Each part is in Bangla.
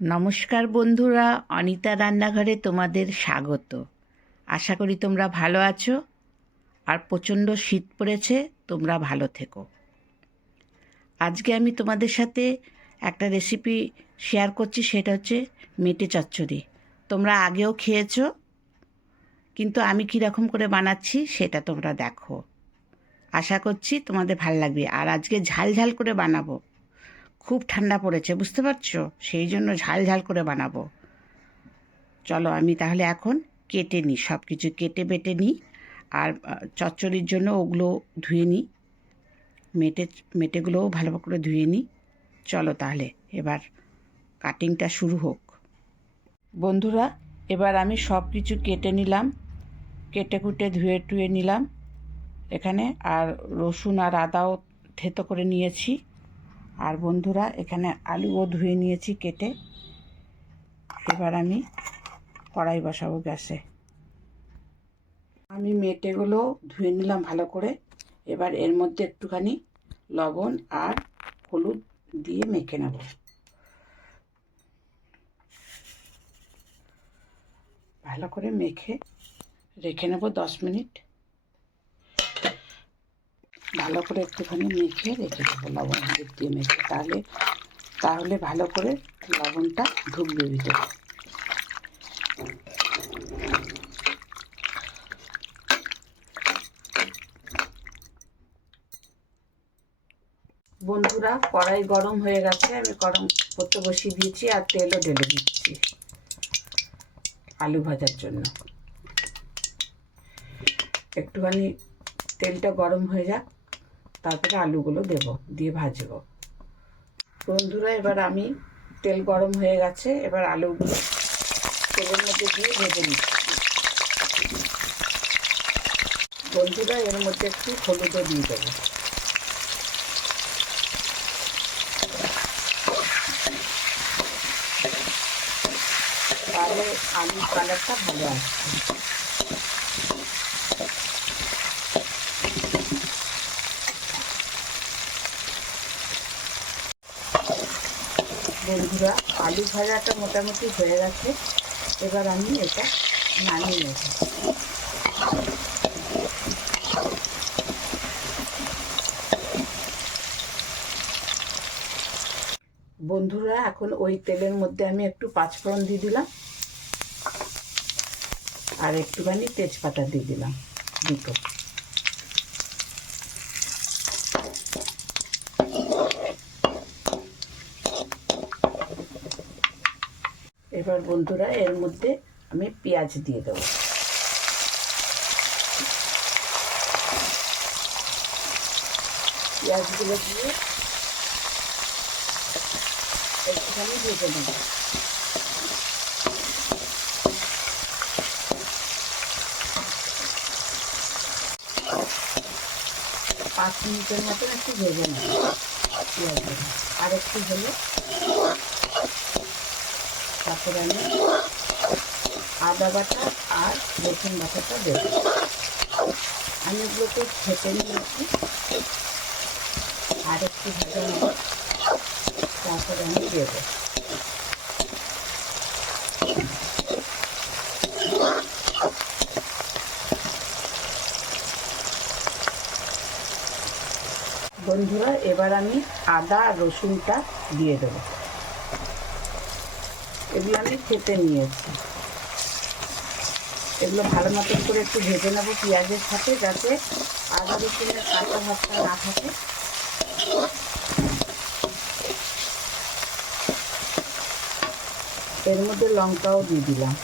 নমস্কার বন্ধুরা, অনিতা রান্নাঘরে তোমাদের স্বাগত। আশা করি তোমরা ভালো আছো আর প্রচণ্ড শীত পড়েছে, তোমরা ভালো থেকো। আজকে আমি তোমাদের সাথে একটা রেসিপি শেয়ার করছি, সেটা হচ্ছে মেটে চচ্চড়ি। তোমরা আগেও খেয়েছো, কিন্তু আমি কীরকম করে বানাচ্ছি সেটা তোমরা দেখো। আশা করছি তোমাদের ভালো লাগবে। আর আজকে ঝাল ঝাল করে বানাবো। খুব ঠান্ডা পড়েছে, বুঝতে পারছো, সেই জন্য ঝাল ঝাল করে বানাবো। চলো আমি তাহলে এখন কেটে নিই, সব কিছু কেটে বেটে নিই। আর চচ্চড়ির জন্য ওগুলো ধুয়ে নিই, মেটেগুলোও ভালো করে ধুয়ে নিই। চলো তাহলে এবার কাটিংটা শুরু হোক। বন্ধুরা, এবার আমি সব কিছু কেটে নিলাম, কেটে কুটে ধুয়ে টুয়ে নিলাম এখানে। আর রসুন আর আদাও থেতো করে নিয়েছি। আর বন্ধুরা, এখানে আলুও ধুয়ে নিয়েছি কেটে। এবার আমি কড়াই বসাবো গ্যাসে। আমি মেটেগুলো ধুয়ে নিলাম ভালো করে। এবার এর মধ্যে একটুখানি লবণ আর হলুদ দিয়ে মেখে নেব। ভালো করে মেখে রেখে নেব 10 মিনিট। ভালো করে একটুখানি মেখে রেখে দেবো, লবণ হলুদ দিয়ে মেখে। তাহলে ভালো করে লবণটা ঢুকবে ভিতরে। বন্ধুরা, কড়াই গরম হয়ে গেছে, আমি গরম করতে বসিয়ে দিয়েছি আর তেলও ঢেলে দিচ্ছি আলু ভাজার জন্য। একটুখানি তেলটা গরম হয়ে যাক, তারপরে আলুগুলো দিয়ে ভাজবো। বন্ধুরা, এবার আমি তেল গরম হয়ে গেছে, এবার আলুগুলো তেলের মধ্যে দিয়ে ভেজে নিচ্ছি। বন্ধুরা, এর মধ্যে একটু হলুদও দিয়ে দেবো। তাহলে আলুর কালারটা ভালো আসছে। বন্ধুরা, আলু ভাজাটা মোটামুটি হয়ে গেছে। এবার আমি এটা নামিয়ে নেব। বন্ধুরা, এখন ওই তেলের মধ্যে আমি একটু পাঁচফোড়ন দিয়ে দিলাম আর একটুখানি তেজপাতা দিয়ে দিলাম, দুটো। এবার বন্ধুরা, এর মধ্যে আমি পেঁয়াজ দিয়ে দেবো। পেঁয়াজগুলো দিয়ে একটুখানি ভেজে নেব। পাঁচ মিনিটের মতন একটু ভেজে নেব পেঁয়াজগুলো। আর একটু হলে তারপরে আমি আদা বাটা আর রসুন বাটাটা দেবো। আমি এগুলোকে ছেঁচে নিয়েছি, আর একটু ভেজে নেব, তারপরে আমি দেবো। বন্ধুরা, এবার আমি আদা আর রসুনটা দিয়ে দেবো। এগুলো আমি খেতে নিয়েছি। এগুলো ভালো মতন করে একটু ভেজে নেবো পেঁয়াজের সাথে, যাতে আদা রসুনের কাঁচা ভাবটা না থাকে। এর মধ্যে লঙ্কাও দিয়ে দিলাম।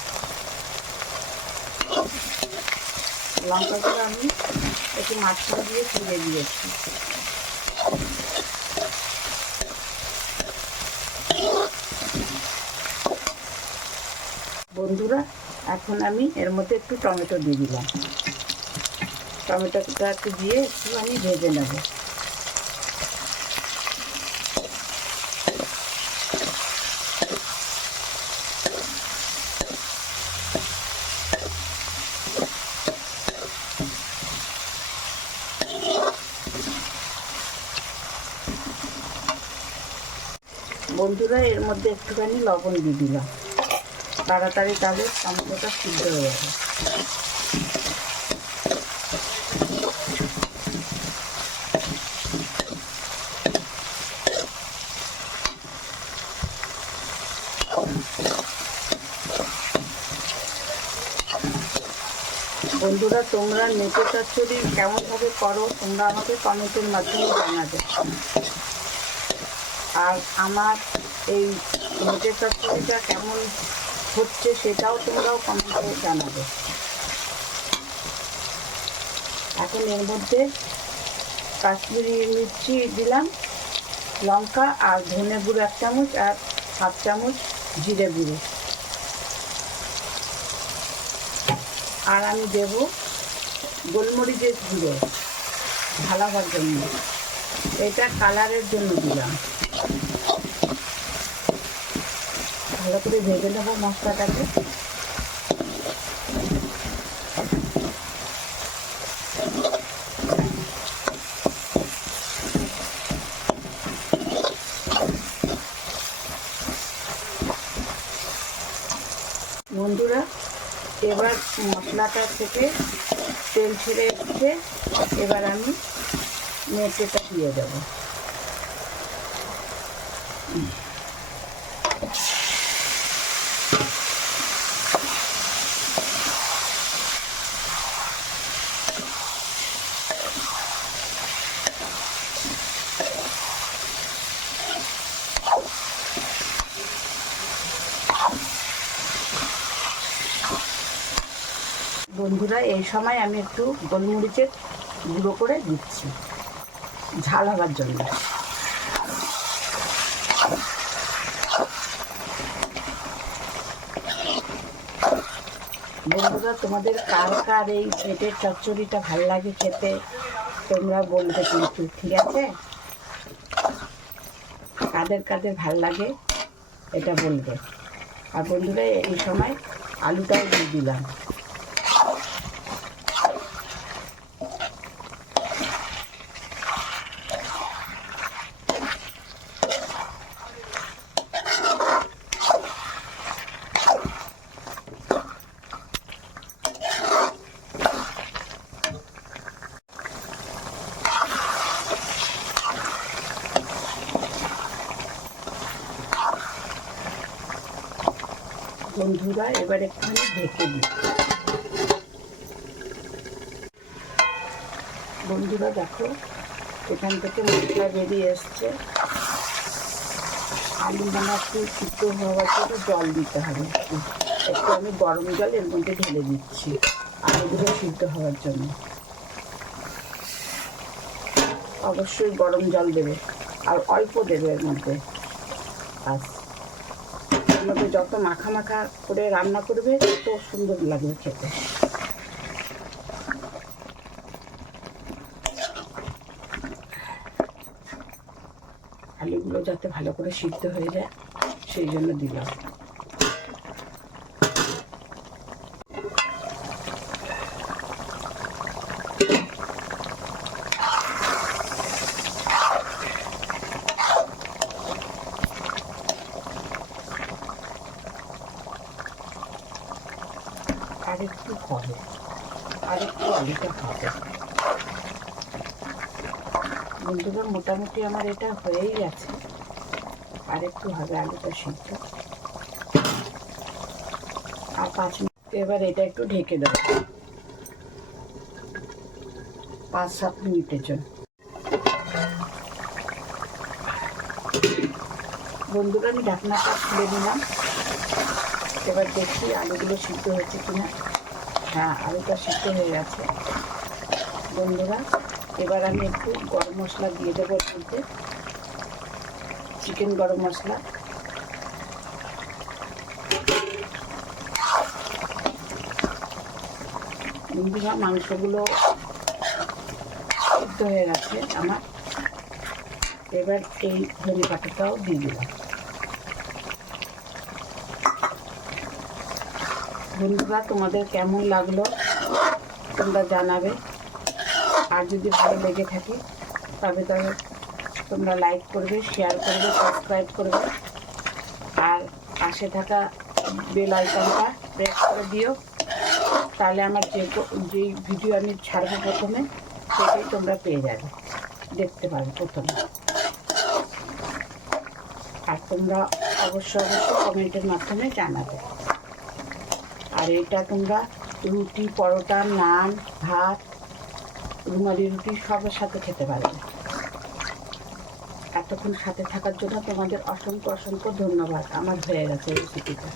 লঙ্কাগুলো আমি একটু মাঝখান দিয়ে তুলে দিয়েছি। বন্ধুরা, এখন আমি এর মধ্যে একটু টমেটো দিয়ে দিলাম। টমেটোটা একটু দিয়ে একটু আমি ভেজে নেব। বন্ধুরা, এর মধ্যে একটুখানি লবণ দিয়ে দিলাম, তাড়াতাড়ি তাহলে টমেটোটা সিদ্ধ হয়ে যাবে। বন্ধুরা, তোমরা মেটে চচ্চড়ি কেমনভাবে করো তোমরা আমাকে কমেন্টের মাধ্যমে জানাবে। আর আমার এই মেটে চচ্চড়িটা কেমন হচ্ছে সেটাও তোমরাও কমেন্টে জানাবে। এখন এর মধ্যে কাশ্মীরি মির্চি দিলাম, লঙ্কা আর ধনে গুঁড়ো 1 চামচ আর 7 চামচ জিরে গুঁড়ো। আর আমি দেব গোলমরিচের গুঁড়ো ঝালাবার জন্য, এটা কালারের জন্য দিলাম। ভালো করে ভেজে নেবো মশলাটাকে। বন্ধুরা, এবার মশলাটা থেকে তেল ছেড়ে এসছে, এবার আমি মেটেটা দিয়ে দেব। বন্ধুরা, এই সময় আমি একটু গোলমরিচের গুঁড়ো করে দিচ্ছি ঝাল হবার জন্য। বন্ধুরা, তোমাদের কার কার এই পেটের চচ্চড়িটা ভাল লাগে খেতে তোমরা বলবে কিন্তু, ঠিক আছে? কাদের কাদের ভাল লাগে এটা বলবে। আর বন্ধুরা, এই সময় আলুটাও দিয়ে দিলাম। বন্ধুরা, এবার একটুখানি ঢেকে দিই। বন্ধুরা দেখো, এখান থেকে মশলা বেরিয়ে এসছে। আলু একটু সিদ্ধ হওয়ার জন্য জল দিতে হবে। একটু আমি গরম জল এর মধ্যে ঢেলে দিচ্ছি আলুগুলো সিদ্ধ হওয়ার জন্য। অবশ্যই গরম জল দেবে, আর অল্প দেবে এর মধ্যে। আস এর মধ্যে যত মাখা মাখা করে রান্না করবে তত সুন্দর লাগবে খেতে। আলুগুলো যাতে ভালো করে সিদ্ধ হয়ে যায় সেই জন্য দিলাম। আরেকটু হবে, আরেকটু আলুটা হবে। বন্ধুরা, মোটামুটি আমার এটা হয়েই গেছে, আরেকটু হবে আলুটা সিদ্ধ। আর 5 মিনিট এবার এটা একটু ঢেকে দেবো 5-7 মিনিটের জন্য। বন্ধুরা, আমি ঢাকনাটা খুলে দিলাম। এবার দেখি আলুগুলো সিদ্ধ হয়েছে কিনা। হ্যাঁ, আলুটা সিদ্ধ হয়ে গেছে। বন্ধুরা, এবার আমি একটু গরম মশলা দিয়ে দেবো এর মধ্যে, চিকেন গরম মশলা। বন্ধুরা, মাংসগুলো সিদ্ধ হয়ে গেছে আমার। এবার এই ধনে পাতাটাও দিয়ে দিলাম। বন্ধুরা, তোমাদের কেমন লাগলো তোমরা জানাবে। আর যদি ভালো লেগে থাকে তবে তোমরা লাইক করবে, শেয়ার করবে, সাবস্ক্রাইব করবে, আর পাশে থাকা বেল আইকনটা প্রেস করে দিও। তাহলে আমার যেই ভিডিও আমি ছাড়বো প্রথমে সেটাই তোমরা পেয়ে যাবে, দেখতে পাবে প্রথমে। আর তোমরা অবশ্যই কমেন্টের মাধ্যমে জানাবে। আর এটা তোমরা রুটি, পরোটা, নান, ভাত, রুমালি রুটি সবের সাথে খেতে পারবে। এতক্ষণ সাথে থাকার জন্য তোমাদের অসংখ্য অসংখ্য ধন্যবাদ। আমার হয়ে গেছে রেসিপিটা।